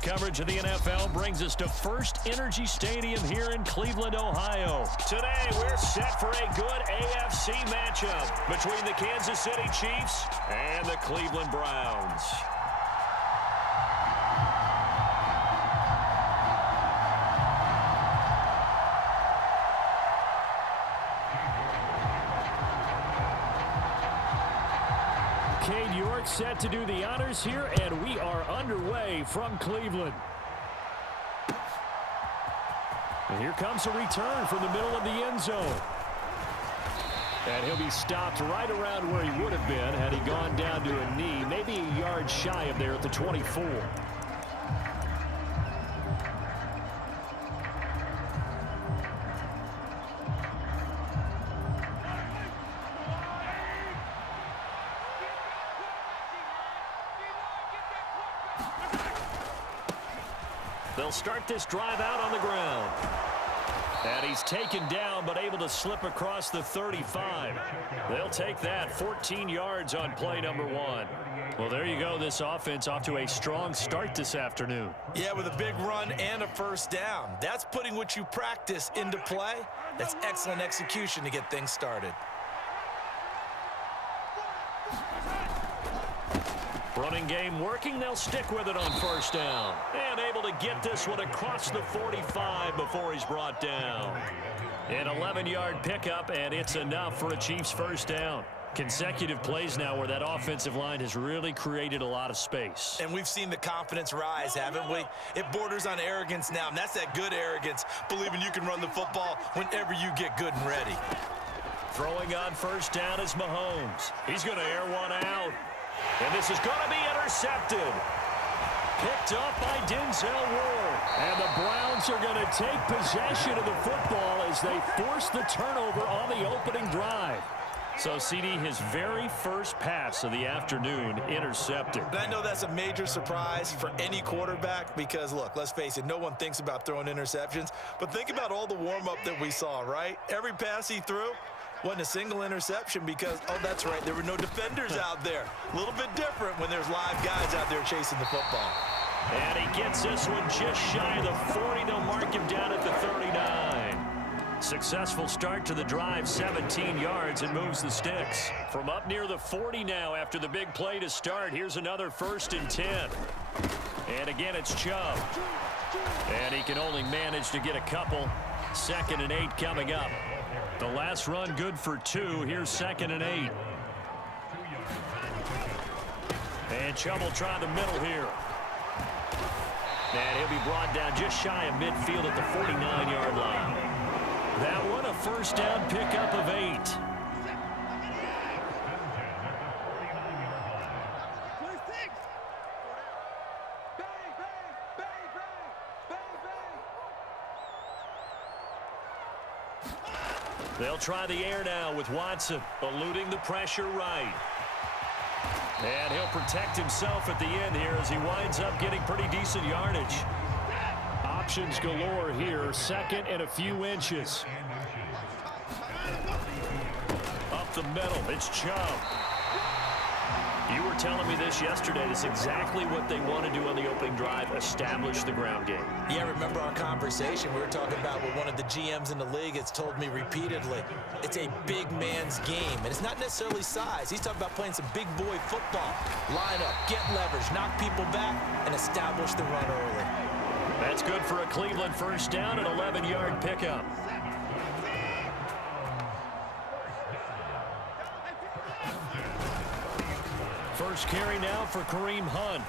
Sports coverage of the NFL brings us to First Energy Stadium here in Cleveland, Ohio. Today, we're set for a good AFC matchup between the Kansas City Chiefs and the Cleveland Browns. Set to do the honors here, and we are underway from Cleveland. And here comes a return from the middle of the end zone. And he'll be stopped right around where he would have been had he gone down to a knee, maybe a yard shy of there at the 24. They'll start this drive out on the ground. And he's taken down, but able to slip across the 35. They'll take that 14 yards on play number 1. Well, there you go. This offense off to a strong start this afternoon. Yeah, with a big run and a first down. That's putting what you practice into play. That's excellent execution to get things started. Running game working. They'll stick with it on first down. And able to get this one across the 45 before he's brought down. An 11-yard pickup, and it's enough for a Chiefs first down. Consecutive plays now where that offensive line has really created a lot of space. And we've seen the confidence rise, haven't we? It borders on arrogance now, and that's that good arrogance, believing you can run the football whenever you get good and ready. Throwing on first down is Mahomes. He's going to air one out. And this is going to be intercepted. Picked up by Denzel Ward. And the Browns are going to take possession of the football as they force the turnover on the opening drive. So, CD, his very first pass of the afternoon intercepted. And I know that's a major surprise for any quarterback because, look, let's face it, no one thinks about throwing interceptions. But think about all the warm-up that we saw, right? Every pass he threw wasn't a single interception because, oh, that's right, there were no defenders out there. A little bit different when there's live guys out there chasing the football. And he gets this one just shy of the 40. They'll mark him down at the 39. Successful start to the drive, 17 yards, and moves the sticks. From up near the 40 now after the big play to start. Here's another 1st and 10. And again, it's Chubb. And he can only manage to get a couple. 2nd and 8 coming up. The last run good for 2. Here's 2nd and 8. And Chubb will try the middle here. And he'll be brought down just shy of midfield at the 49-yard line. That one a first down pickup of 8. They'll try the air now with Watson, eluding the pressure right. And he'll protect himself at the end here as he winds up getting pretty decent yardage. Options galore here, 2nd and a few inches. Up the middle, it's Chubb. You were telling me this yesterday. This is exactly what they want to do on the opening drive, establish the ground game. Yeah, remember our conversation. We were talking about what one of the GMs in the league has told me repeatedly. It's a big man's game, and it's not necessarily size. He's talking about playing some big boy football. Line up, get leverage, knock people back, and establish the run early. That's good for a Cleveland first down, an 11-yard pickup. First carry now for Kareem Hunt.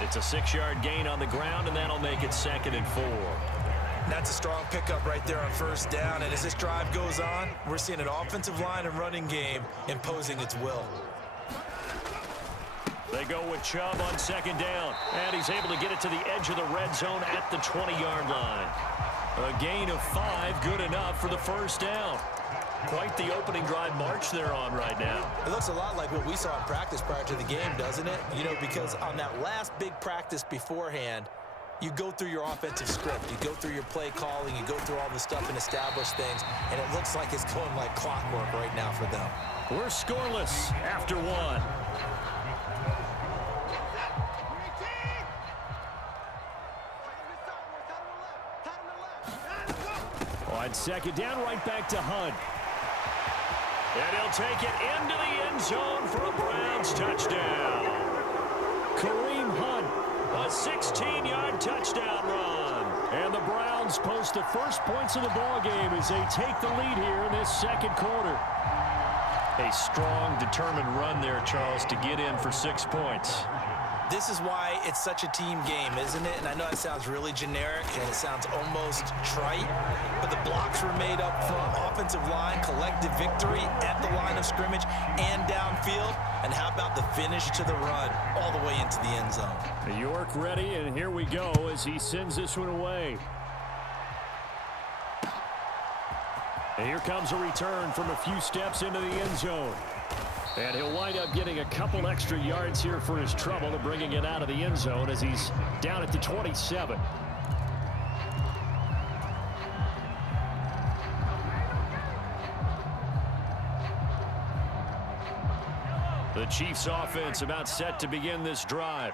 It's a 6-yard gain on the ground, and that'll make it 2nd and 4. That's a strong pickup right there on first down. And as this drive goes on, we're seeing an offensive line and running game imposing its will. They go with Chubb on 2nd down. And he's able to get it to the edge of the red zone at the 20-yard line. A gain of 5, good enough for the first down. Quite the opening drive march they're on right now. It looks a lot like what we saw in practice prior to the game, doesn't it? You know, because on that last big practice beforehand, you go through your offensive script. You go through your play calling. You go through all the stuff and establish things. And it looks like it's going like clockwork right now for them. We're scoreless after 1. On second down, right back to Hunt. And he'll take it into the end zone for a Browns touchdown. Kareem Hunt, a 16-yard touchdown run. And the Browns post the first points of the ballgame as they take the lead here in this second quarter. A strong, determined run there, Charles, to get in for 6 points. This is why it's such a team game, isn't it? And I know it sounds really generic and it sounds almost trite, but the blocks were made up front, offensive line, collective victory at the line of scrimmage and downfield. And how about the finish to the run all the way into the end zone? York ready, and here we go as he sends this one away. And here comes a return from a few steps into the end zone. And he'll wind up getting a couple extra yards here for his trouble to bringing it out of the end zone as he's down at the 27. The Chiefs offense about set to begin this drive.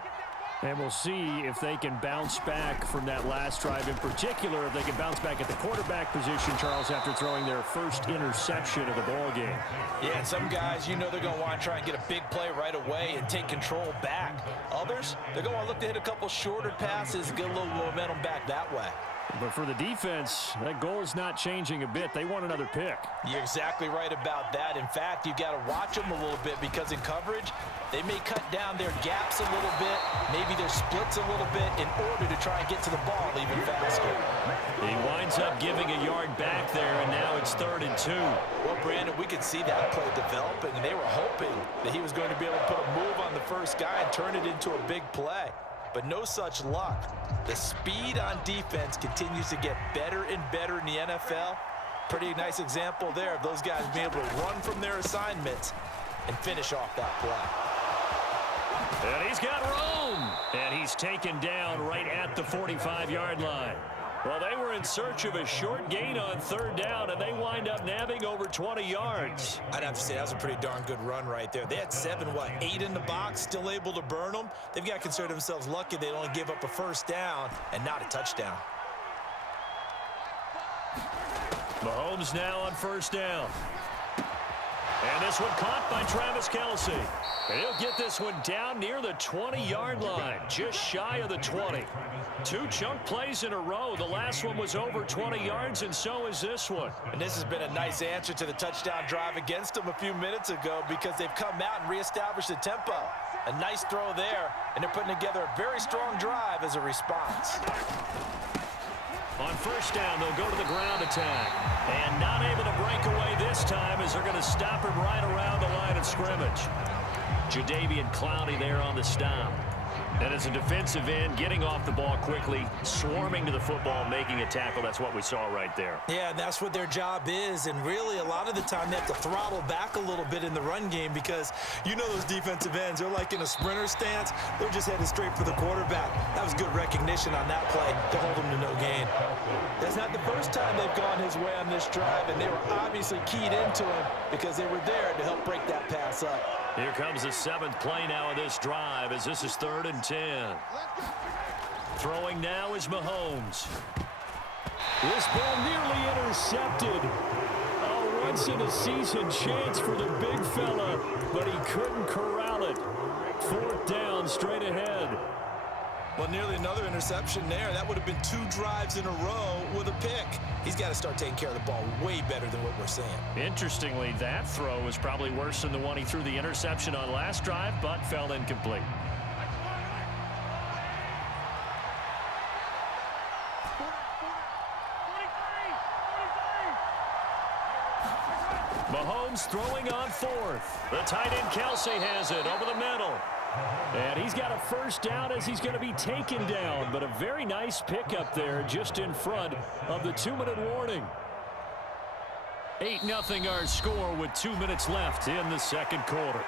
And we'll see if they can bounce back from that last drive, in particular if they can bounce back at the quarterback position, Charles, after throwing their first interception of the ballgame. Yeah, and some guys, you know they're going to want to try and get a big play right away and take control back. Others, they're going to look to hit a couple shorter passes, get a little momentum back that way. But for the defense, that goal is not changing a bit. They want another pick. You're exactly right about that. In fact, you got to watch them a little bit because in coverage, they may cut down their gaps a little bit, maybe their splits a little bit in order to try and get to the ball even faster. He winds up giving a yard back there, and now it's 3rd and 2. Well, Brandon, we could see that play developing, and they were hoping that he was going to be able to put a move on the first guy and turn it into a big play. But no such luck. The speed on defense continues to get better and better in the NFL. Pretty nice example there of those guys being able to run from their assignments and finish off that play. And he's got room. And he's taken down right at the 45-yard line. Well, they were in search of a short gain on 3rd down, and they wind up nabbing over 20 yards. I'd have to say that was a pretty darn good run right there. They had 8 in the box, still able to burn them. They've got to consider themselves lucky they only gave up a first down and not a touchdown. Mahomes now on 1st down. And this one caught by Travis Kelce. And he'll get this one down near the 20-yard line, just shy of the 20. 2 chunk plays in a row. The last one was over 20 yards, and so is this one. And this has been a nice answer to the touchdown drive against them a few minutes ago because they've come out and reestablished the tempo. A nice throw there, and they're putting together a very strong drive as a response. On 1st down, they'll go to the ground attack. And not able to break away this time as they're going to stop him right around the line of scrimmage. Jadeveon Clowney there on the stop. And as a defensive end, getting off the ball quickly, swarming to the football, making a tackle. That's what we saw right there. Yeah, and that's what their job is. And really, a lot of the time, they have to throttle back a little bit in the run game because you know those defensive ends, they're like in a sprinter stance. They're just headed straight for the quarterback. That was good recognition on that play to hold him to no gain. That's not the first time they've gone his way on this drive, and they were obviously keyed into him because they were there to help break that pass up. Here comes the 7th play now of this drive as this is 3rd and 10. Throwing now is Mahomes. This ball nearly intercepted. A once-in-a-season chance for the big fella, but he couldn't corral it. 4th down, straight ahead. Well, nearly another interception there. That would have been 2 drives in a row with a pick. He's got to start taking care of the ball way better than what we're seeing. Interestingly, that throw was probably worse than the one he threw the interception on last drive, but fell incomplete. Mahomes throwing on 4th. The tight end Kelce has it over the middle. And he's got a 1st down as he's going to be taken down. But a very nice pickup there just in front of the 2-minute warning. 8-0 our score with 2 minutes left in the second quarter.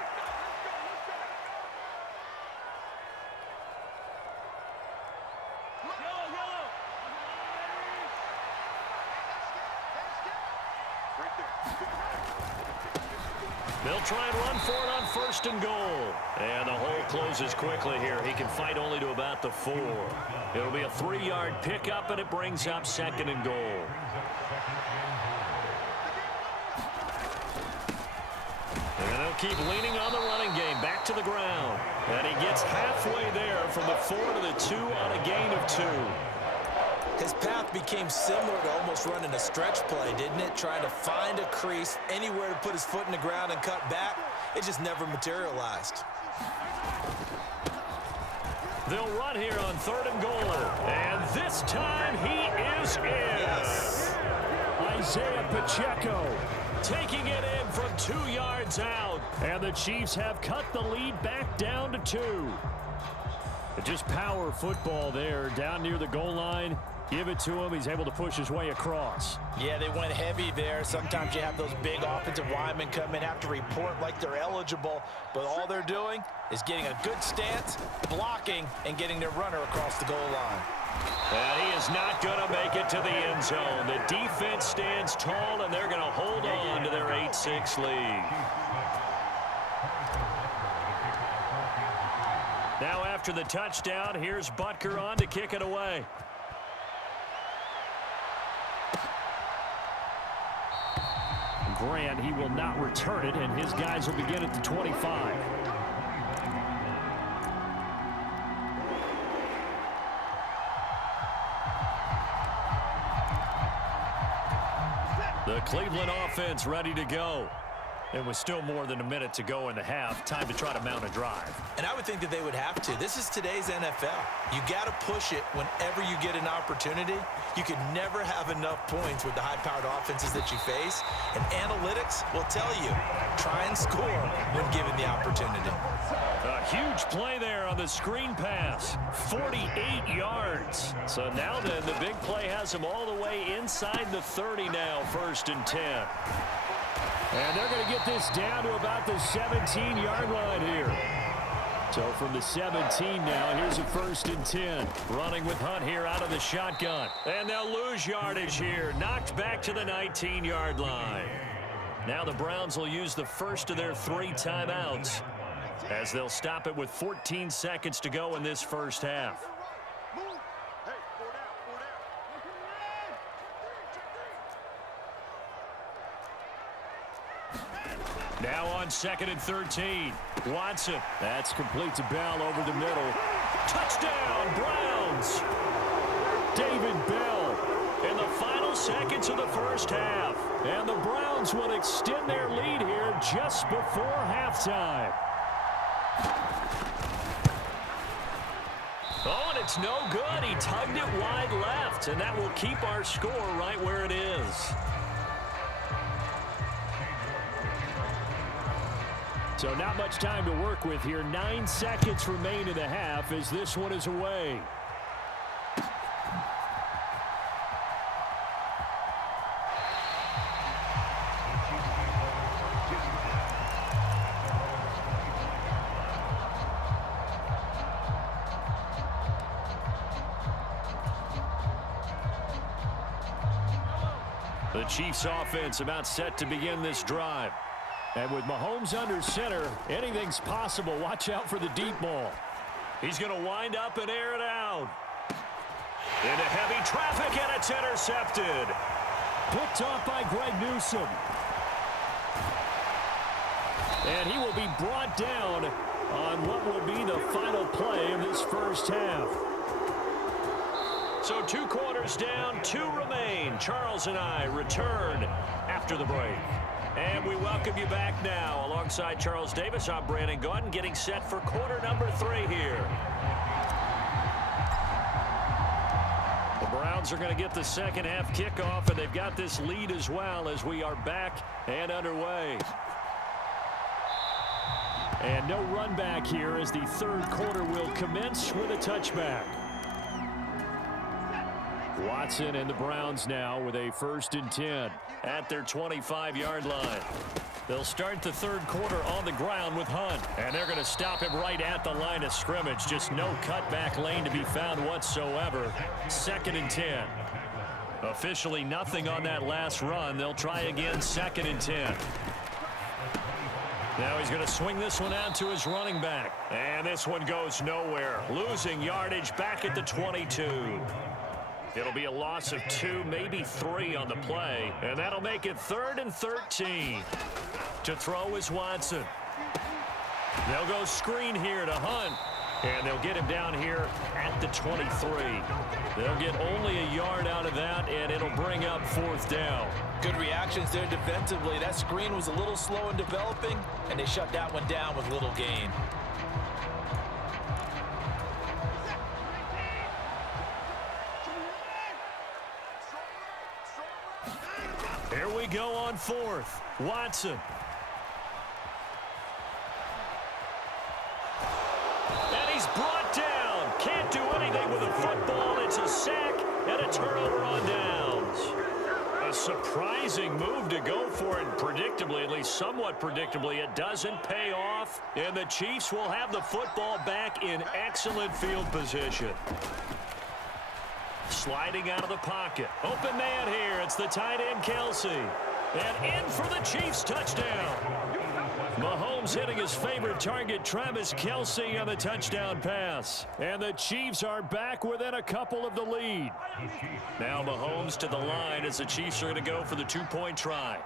They'll try and run for it on 1st and goal. And the hole closes quickly here. He can fight only to about the 4. It'll be a 3-yard pickup, and it brings up 2nd and goal. And they'll keep leaning on the running game. Back to the ground. And he gets halfway there from the 4 to the 2 on a gain of 2. His path became similar to almost running a stretch play, didn't it? Trying to find a crease, anywhere to put his foot in the ground and cut back. It just never materialized. They'll run here on 3rd and goal. And this time he is in. Yes. Isaiah Pacheco taking it in from 2 yards out. And the Chiefs have cut the lead back down to 2. Just power football there down near the goal line. Give it to him. He's able to push his way across. Yeah, they went heavy there. Sometimes you have those big offensive linemen come in, have to report like they're eligible, but all they're doing is getting a good stance, blocking, and getting their runner across the goal line. And he is not going to make it to the end zone. The defense stands tall, and they're going to hold on to their 8-6 lead. Now after the touchdown, here's Butker on to kick it away. Grant, he will not return it, and his guys will begin at the 25. The Cleveland offense ready to go. And with still more than a minute to go in the half, time to try to mount a drive. And I would think that they would have to. This is today's NFL. You got to push it whenever you get an opportunity. You can never have enough points with the high-powered offenses that you face. And analytics will tell you, try and score when given the opportunity. A huge play there on the screen pass. 48 yards. So now then, the big play has him all the way inside the 30 now, 1st and 10. And they're going to get this down to about the 17-yard line here. So from the 17 now, here's a 1st and 10. Running with Hunt here out of the shotgun. And they'll lose yardage here. Knocked back to the 19-yard line. Now the Browns will use the first of their 3 timeouts, as they'll stop it with 14 seconds to go in this first half. Now on 2nd and 13. Watson. That's complete to Bell over the middle. Touchdown, Browns. David Bell in the final seconds of the first half. And the Browns will extend their lead here just before halftime. Oh, and it's no good. He tugged it wide left, and that will keep our score right where it is. So not much time to work with here. 9 seconds remain in the half as this one is away. The Chiefs offense about set to begin this drive. And with Mahomes under center, anything's possible. Watch out for the deep ball. He's going to wind up and air it out. Into heavy traffic, and it's intercepted. Picked off by Greg Newsome. And he will be brought down on what will be the final play of this first half. So 2 quarters down, 2 remain. Charles and I return after the break. And we welcome you back now. Alongside Charles Davis, I'm Brandon Gaudin, getting set for quarter number 3 here. The Browns are going to get the second half kickoff, and they've got this lead as well as we are back and underway. And no run back here as the 3rd quarter will commence with a touchback. Watson and the Browns now with a 1st and 10 at their 25-yard line. They'll start the 3rd quarter on the ground with Hunt. And they're going to stop him right at the line of scrimmage. Just no cutback lane to be found whatsoever. 2nd and 10. Officially nothing on that last run. They'll try again, 2nd and 10. Now he's going to swing this one out to his running back. And this one goes nowhere. Losing yardage back at the 22. It'll be a loss of 2, maybe 3 on the play. And that'll make it 3rd and 13. To throw is Watson. They'll go screen here to Hunt. And they'll get him down here at the 23. They'll get only a yard out of that, and it'll bring up 4th down. Good reactions there defensively. That screen was a little slow in developing, and they shut that one down with little gain. Here we go on 4th. Watson. And he's brought down. Can't do anything with a football. It's a sack and a turnover on downs. A surprising move to go for it. Predictably, at least somewhat predictably, it doesn't pay off. And the Chiefs will have the football back in excellent field position. Sliding out of the pocket. Open man here. It's the tight end, Kelsey. And in for the Chiefs touchdown. Mahomes hitting his favorite target, Travis Kelsey, on the touchdown pass. And the Chiefs are back within a couple of the lead. Now Mahomes to the line as the Chiefs are going to go for the 2-point try.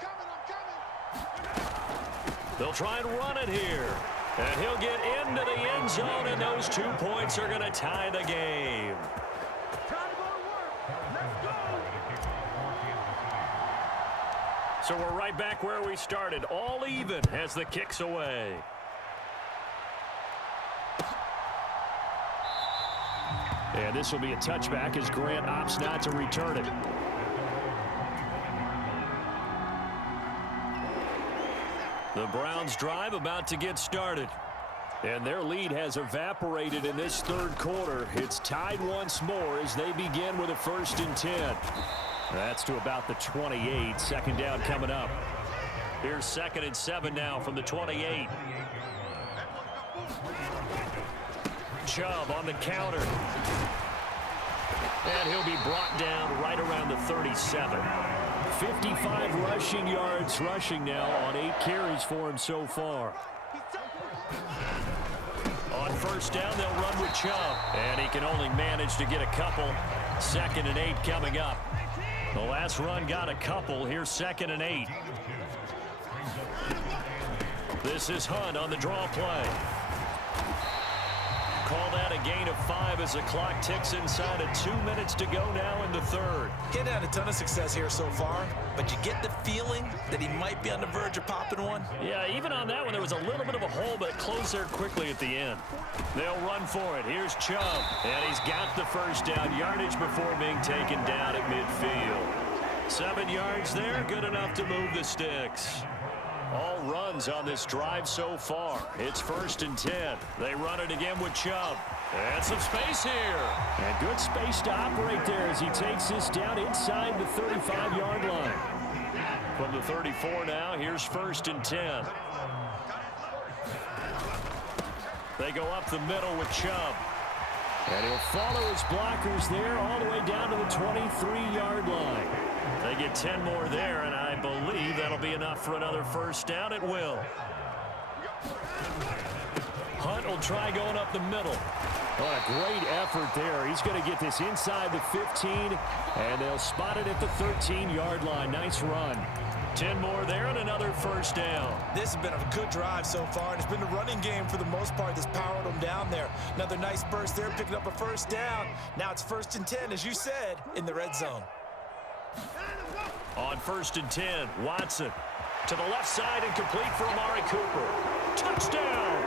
They'll try and run it here. And he'll get into the end zone, and those 2 points are going to tie the game. So we're right back where we started, all even as the kick's away. And this will be a touchback as Grant opts not to return it. The Browns drive about to get started. And their lead has evaporated in this 3rd quarter. It's tied once more as they begin with a 1st and 10. That's to about the 28. 2nd down coming up. Here's 2nd and 7 now from the 28. Chubb on the counter. And he'll be brought down right around the 37. 55 rushing yards rushing now on 8 carries for him so far. On 1st down, they'll run with Chubb. And he can only manage to get a couple. 2nd and 8 coming up. The last run got a couple. Here's 2nd and 8. This is Hunt on the draw play. Call that a gain of 5 as the clock ticks inside of 2 minutes to go now in the 3rd. Getting had a ton of success here so far, but you get the feeling that he might be on the verge of popping one. Yeah, even on that one, there was a little bit of a hole, but it closed there quickly at the end. They'll run for it. Here's Chubb, and he's got the 1st down. Yardage before being taken down at midfield. 7 yards there, good enough to move the sticks. All runs on this drive so far. It's 1st and 10. They run it again with Chubb. And some space here. And good space to operate there as he takes this down inside the 35-yard line. From the 34 now, here's 1st and 10. They go up the middle with Chubb. And he'll follow his blockers there all the way down to the 23-yard line. They get 10 more there, and I believe that'll be enough for another 1st down. It will. Hunt will try going up the middle. What a great effort there. He's going to get this inside the 15, and they'll spot it at the 13-yard line. Nice run. 10 more there and another 1st down. This has been a good drive so far, and it's been the running game for the most part that's powered them down there. Another nice burst there, picking up a 1st down. Now it's 1st and 10, as you said, in the red zone. On 1st and 10, Watson to the left side and complete for Amari Cooper. Touchdown!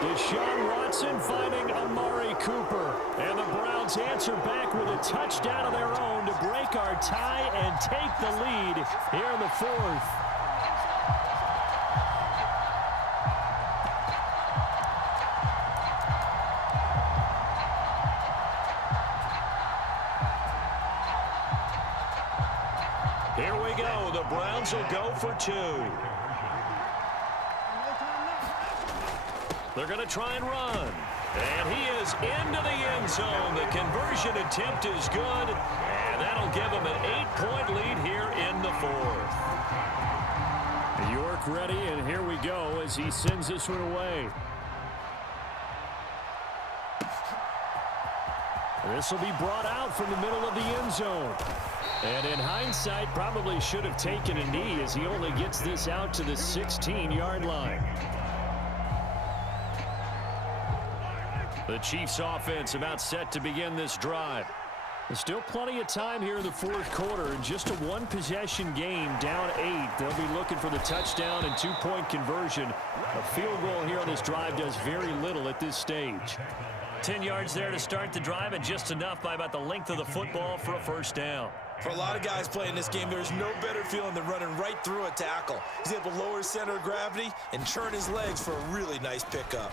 Deshaun Watson finding Amari Cooper. And the Browns answer back with a touchdown of their own to break our tie and take the lead here in the 4th. Here we go. The Browns will go for 2. They're going to try and run. And he is into the end zone. The conversion attempt is good. And that'll give him an 8-point lead here in the 4th. York ready, and here we go as he sends this one away. This will be brought out from the middle of the end zone. And in hindsight, probably should have taken a knee as he only gets this out to the 16-yard line. The Chiefs offense about set to begin this drive. There's still plenty of time here in the fourth quarter. Just a one-possession game, down 8. They'll be looking for the touchdown and two-point conversion. A field goal here on this drive does very little at this stage. 10 yards there to start the drive, and just enough by about the length of the football for a first down. For a lot of guys playing this game, there's no better feeling than running right through a tackle. He's able to lower his center of gravity and turn his legs for a really nice pickup.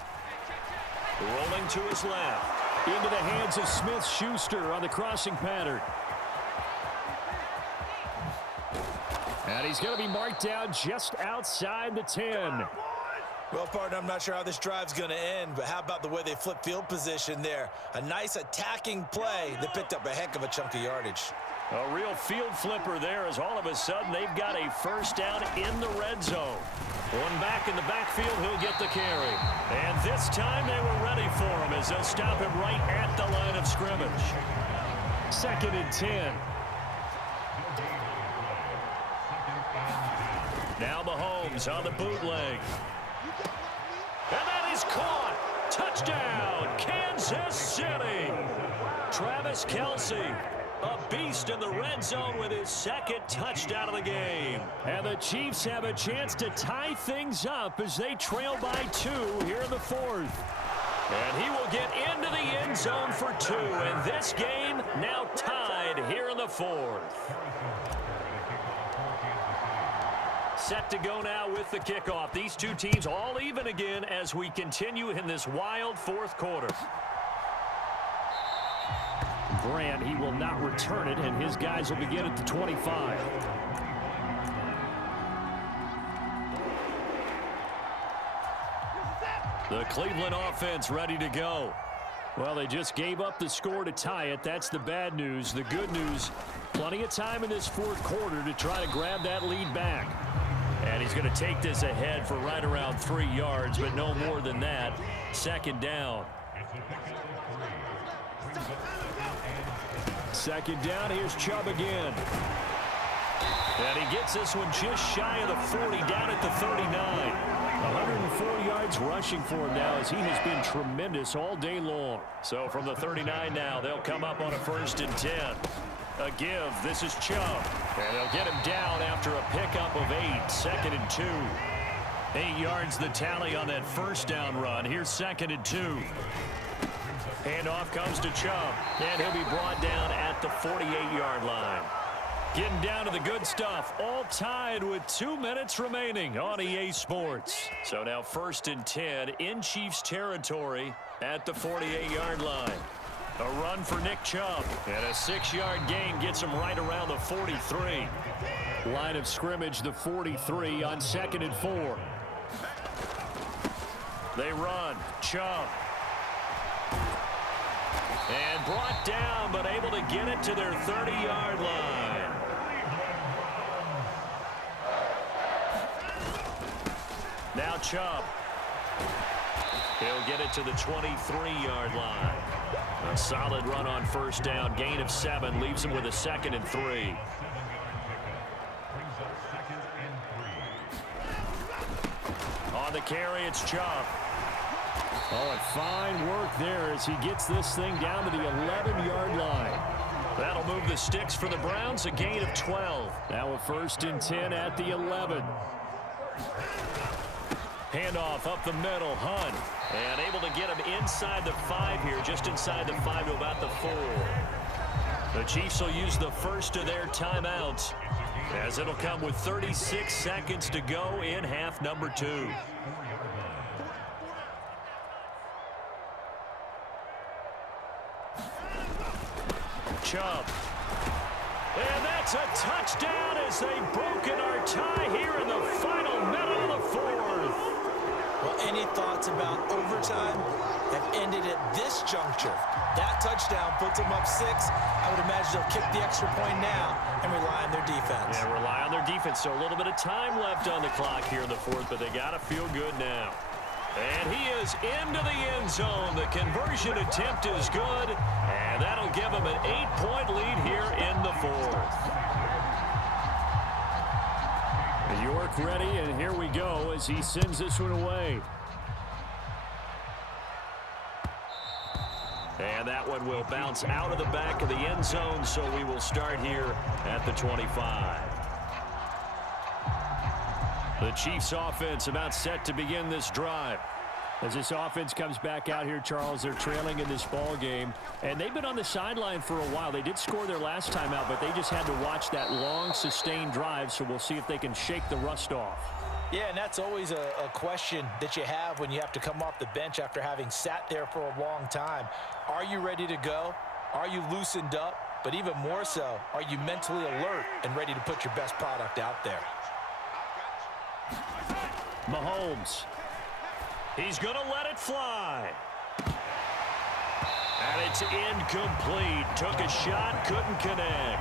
Rolling to his left. Into the hands of Smith-Schuster on the crossing pattern. And he's going to be marked down just outside the 10. Well, partner, I'm not sure how this drive's going to end, but how about the way they flip field position there? A nice attacking play that picked up a heck of a chunk of yardage. A real field flipper there as all of a sudden they've got a first down in the red zone. One back in the backfield, he'll get the carry. And this time they were ready for him as they'll stop him right at the line of scrimmage. 2nd and 10. Now Mahomes on the bootleg. And that is caught. Touchdown, Kansas City. Travis Kelce, a beast in the red zone with his 2nd touchdown of the game. And the Chiefs have a chance to tie things up as they trail by 2 here in the 4th. And he will get into the end zone for 2. And this game now tied here in the 4th. Set to go now with the kickoff. These two teams all even again as we continue in this wild 4th quarter. Grant, he will not return it, and his guys will begin at the 25. The Cleveland offense ready to go. Well, they just gave up the score to tie it. That's the bad news. The good news, plenty of time in this 4th quarter to try to grab that lead back. And he's going to take this ahead for right around 3 yards, but no more than that. 2nd down. 2nd down, here's Chubb again. And he gets this one just shy of the 40, down at the 39. 104 yards rushing for him now as he has been tremendous all day long. So from the 39 now, they'll come up on a 1st and 10. A give, this is Chubb. And they'll get him down after a pickup of 8, 2nd and 2. 8 yards the tally on that first down run. Here's 2nd and 2. Handoff comes to Chubb, and he'll be brought down at the 48-yard line. Getting down to the good stuff, all tied with 2 minutes remaining on EA Sports. So now 1st and 10 in Chiefs territory at the 48-yard line. A run for Nick Chubb, and a 6-yard gain gets him right around the 43. Line of scrimmage, the 43 on 2nd and 4. They run, Chubb. And brought down, but able to get it to their 30-yard line. Now Chubb. He'll get it to the 23-yard line. A solid run on first down. Gain of 7 leaves him with a 2nd and 3. On the carry, it's Chubb. Oh, and fine work there as he gets this thing down to the 11-yard line. That'll move the sticks for the Browns, a gain of 12. Now a 1st and 10 at the 11. Handoff up the middle, Hunt. And able to get him inside the 5 here, just inside the 5 to about the 4. The Chiefs will use the first of their timeouts, as it'll come with 36 seconds to go in half number 2. Chubb. And that's a touchdown as they've broken our tie here in the final minute of the 4th. Well, any thoughts about overtime have ended at this juncture. That touchdown puts them up 6. I would imagine they'll kick the extra point now and rely on their defense. Yeah, rely on their defense. So a little bit of time left on the clock here in the fourth, but they got to feel good now. And he is into the end zone. The conversion attempt is good, and that'll give him an 8-point lead here in the fourth. York ready, and here we go as he sends this one away. And that one will bounce out of the back of the end zone, so we will start here at the 25. The Chiefs offense about set to begin this drive. As this offense comes back out here, Charles, they're trailing in this ball game, and they've been on the sideline for a while. They did score their last time out, but they just had to watch that long, sustained drive, so we'll see if they can shake the rust off. Yeah, and that's always a question that you have when you have to come off the bench after having sat there for a long time. Are you ready to go? Are you loosened up? But even more so, are you mentally alert and ready to put your best product out there? Mahomes. He's going to let it fly. And it's incomplete. Took a shot, couldn't connect.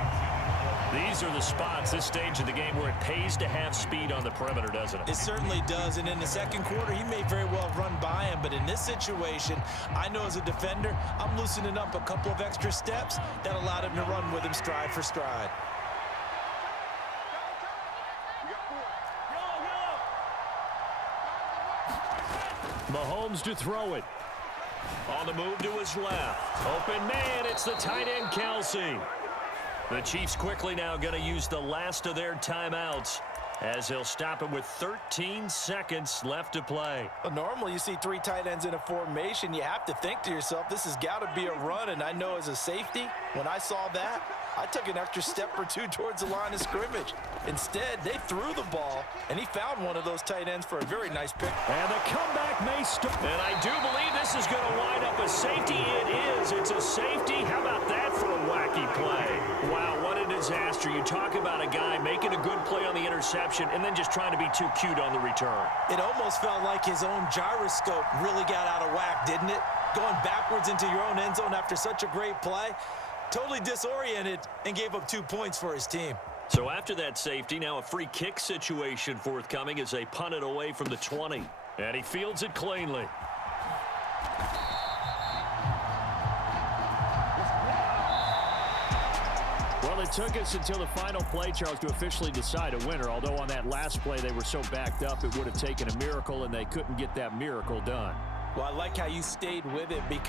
These are the spots, this stage of the game, where it pays to have speed on the perimeter, doesn't it? It certainly does, and in the second quarter, he may very well run by him, but in this situation, I know as a defender, I'm loosening up a couple of extra steps that allowed him to run with him stride for stride. Mahomes to throw it. On the move to his left. Open man, it's the tight end, Kelsey. The Chiefs quickly now going to use the last of their timeouts as they'll stop him with 13 seconds left to play. Well, normally you see 3 tight ends in a formation. You have to think to yourself, this has got to be a run, and I know as a safety, when I saw that, I took an extra step or 2 towards the line of scrimmage. Instead, they threw the ball, and he found one of those tight ends for a very nice pick. And the comeback may start. And I do believe this is going to wind up a safety. It is. It's a safety. How about that for a wacky play? Wow, what a disaster. You talk about a guy making a good play on the interception and then just trying to be too cute on the return. It almost felt like his own gyroscope really got out of whack, didn't it? Going backwards into your own end zone after such a great play. Totally disoriented and gave up 2 points for his team. So after that safety, now a free kick situation forthcoming as they punt it away from the 20. And he fields it cleanly. Well, it took us until the final play, Charles, to officially decide a winner. Although on that last play they were so backed up it would have taken a miracle, and they couldn't get that miracle done. Well, I like how you stayed with it because